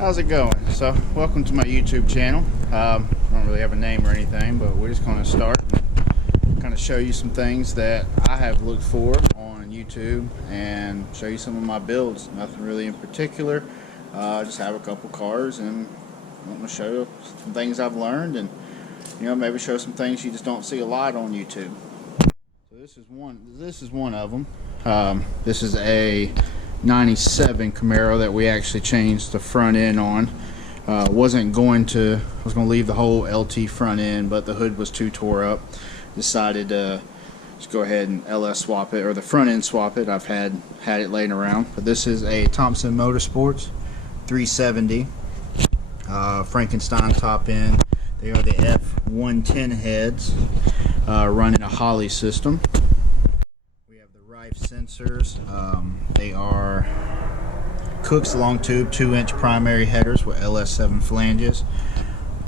How's it going? So, welcome to my YouTube channel. I don't really have a name or anything, but we're just going to start and kind of show you some things that I have looked for on YouTube and show you some of my builds. Nothing really in particular. Just have a couple cars and I'm going to show you some things I've learned and maybe show some things you just don't see a lot on YouTube. So this is one of them. This is a 97 Camaro that we actually changed the front end on. I was going to leave the whole LT front end, but the hood was too tore up. Decided to just go ahead and LS swap it, or the front end swap it. I've had it laying around, but this is a Thompson Motorsports 370 Frankenstein top end. They are the F110 heads, running a Holley system. Sensors. They are Cook's long tube 2-inch primary headers with LS7 flanges,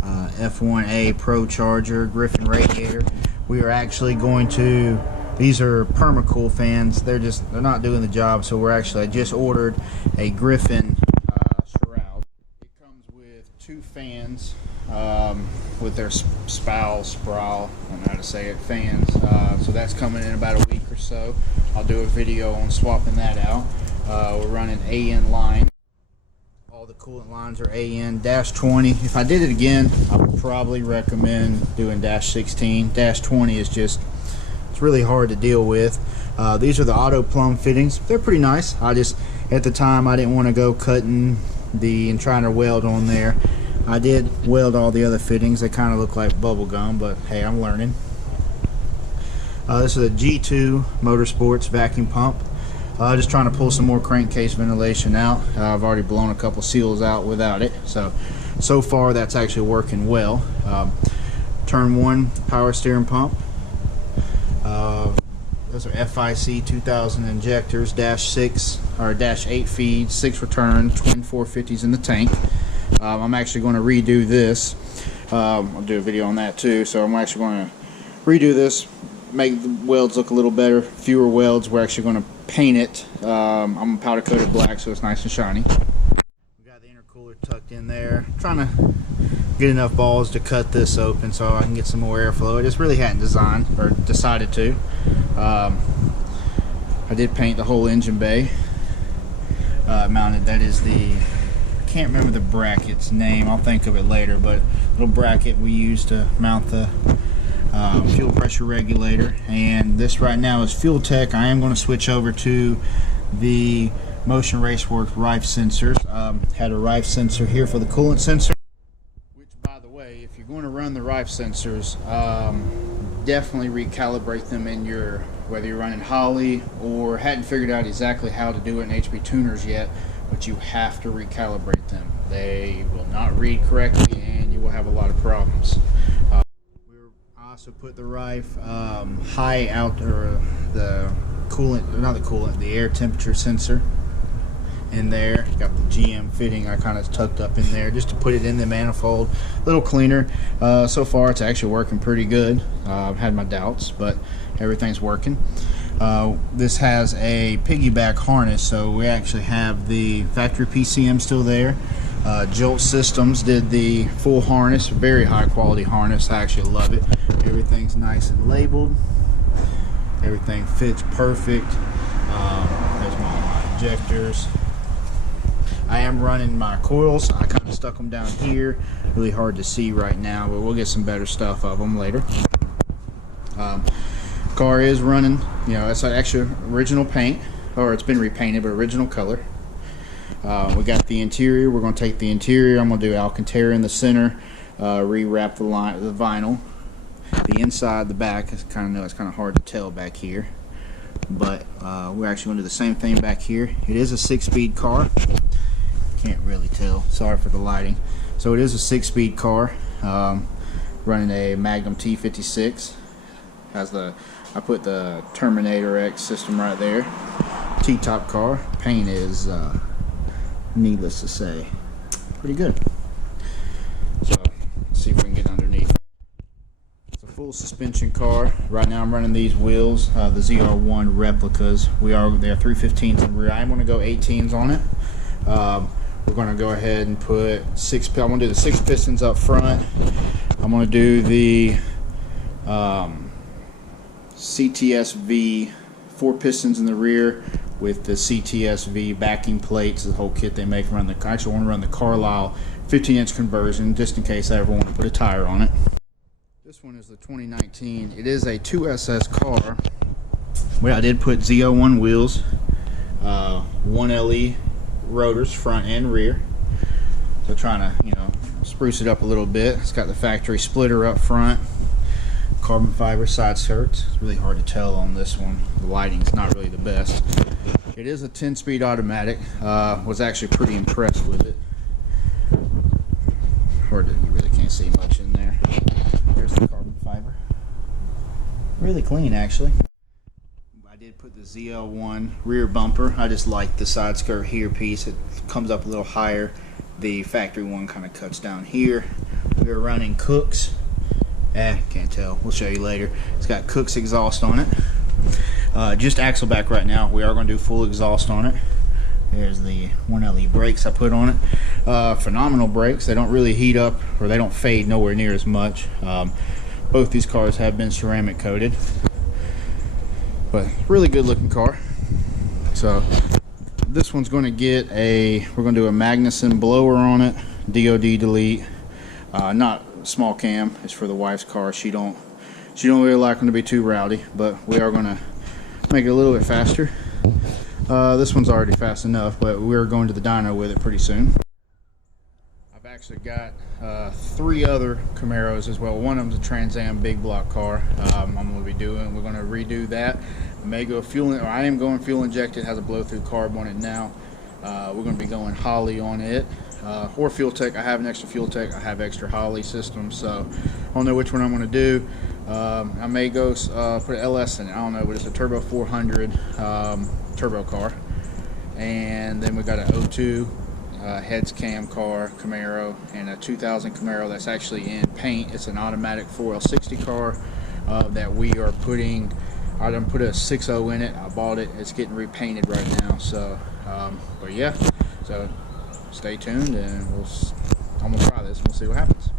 F1A Pro Charger, Griffin radiator. We are actually going to, these are Permacool fans, they're not doing the job, so I just ordered a Griffin shroud. It comes with two fans with their sprawl, I don't know how to say it, fans. So that's coming in about a week or so. I'll do a video on swapping that out. We're running AN line. All the coolant lines are AN. -20. If I did it again, I would probably recommend doing -16. -20 is it's really hard to deal with. These are the auto plumb fittings. They're pretty nice. At the time, I didn't want to go cutting and trying to weld on there. I did weld all the other fittings. They kind of look like bubble gum, but hey, I'm learning. This is a G2 Motorsports vacuum pump. Just trying to pull some more crankcase ventilation out. I've already blown a couple seals out without it, so far that's actually working well. Turn 1 power steering pump. Those are FIC 2000 injectors, -6 or -8 feeds, 6 returns, twin 450s in the tank. I'm actually going to redo this. I'll do a video on that too. So I'm actually going to redo this, make the welds look a little better, fewer welds. We're actually going to paint it. I'm powder coated black, so it's nice and shiny. We got the intercooler tucked in there. I'm trying to get enough balls to cut this open so I can get some more airflow. I just really hadn't decided to. I did paint the whole engine bay. Mounted. That is the, I can't remember the bracket's name. I'll think of it later. But little bracket we use to mount the fuel pressure regulator, and this right now is Fuel Tech. I am going to switch over to the Motion Raceworks Rife sensors. Had a Rife sensor here for the coolant sensor, which, by the way, if you're going to run the Rife sensors, definitely recalibrate them in whether you're running Holley or hadn't figured out exactly how to do it in HB tuners yet, but you have to recalibrate them. They will not read correctly and you will have a lot of problems. Also put the Rife high out, or the coolant, not the coolant, the air temperature sensor in there. Got the GM fitting I kind of tucked up in there just to put it in the manifold. A little cleaner. So far it's actually working pretty good. I've had my doubts, but everything's working. This has a piggyback harness, so we actually have the factory PCM still there. Jolt Systems did the full harness, very high quality harness. I actually love it. Everything's nice and labeled. Everything fits perfect. There's my injectors. I am running my coils. I kind of stuck them down here. Really hard to see right now, but we'll get some better stuff of them later. Car is running. It's actually original paint, or it's been repainted, but original color. We got the interior. We're going to take the interior. I'm going to do Alcantara in the center, rewrap the vinyl. The inside, the back, it's kind of hard to tell back here, but we're actually going to do the same thing back here. It is a 6-speed car. Can't really tell. Sorry for the lighting. So it is a 6-speed car, running a Magnum T56. I put the Terminator X system right there. T-top car. Paint is needless to say pretty good. So let's see if we can get underneath. It's a full suspension car. Right now I'm running these wheels, the ZR1 replicas. They are 315s in rear. I'm going to go 18s on it. we're going to go ahead and put I'm going to do the 6 pistons up front. I'm going to do the CTSV 4 pistons in the rear with the CTSV backing plates, the whole kit they make around the. I actually want to run the Carlisle 15-inch conversion just in case I ever want to put a tire on it. This one is the 2019. It is a 2SS car. Well, I did put Z01 wheels, 1LE rotors front and rear. So trying to, you know, spruce it up a little bit. It's got the factory splitter up front, carbon fiber side skirts. It's really hard to tell on this one. The lighting's not really the best. It is a 10-speed automatic. Was actually pretty impressed with it. You really can't see much in there. There's the carbon fiber. Really clean, actually. I did put the ZL1 rear bumper. I just like the side skirt here piece. It comes up a little higher. The factory one kind of cuts down here. We're running Cook's. Can't tell. We'll show you later. It's got Cook's exhaust on it. Just axle back right now. We are going to do full exhaust on it. There's the 1LE brakes I put on it. Phenomenal brakes. They don't really heat up, or they don't fade nowhere near as much. Both these cars have been ceramic coated, but really good looking car. So this one's going to get we're going to do a Magnuson blower on it, DOD delete. Not small cam. It's for the wife's car. She don't really like them to be too rowdy, but we are going to make it a little bit faster. This one's already fast enough, but we're going to the dyno with it pretty soon. I've actually got 3 other Camaros as well. One of them's a Trans Am big block car. We're going to redo that. I am going fuel injected. It has a blow through carb on it now. We're going to be going Holley on it, or Fuel Tech. I have an extra Fuel Tech. I have extra Holley system, so I don't know which one I'm going to do. I may go put an LS in it. I don't know, but it's a Turbo 400 turbo car. And then we got an 02 heads cam car Camaro, and a 2000 Camaro that's actually in paint. It's an automatic 4L60 car that we are putting. I done put a 6.0 in it. I bought it. It's getting repainted right now. So, but yeah. So stay tuned, and I'm gonna try this. We'll see what happens.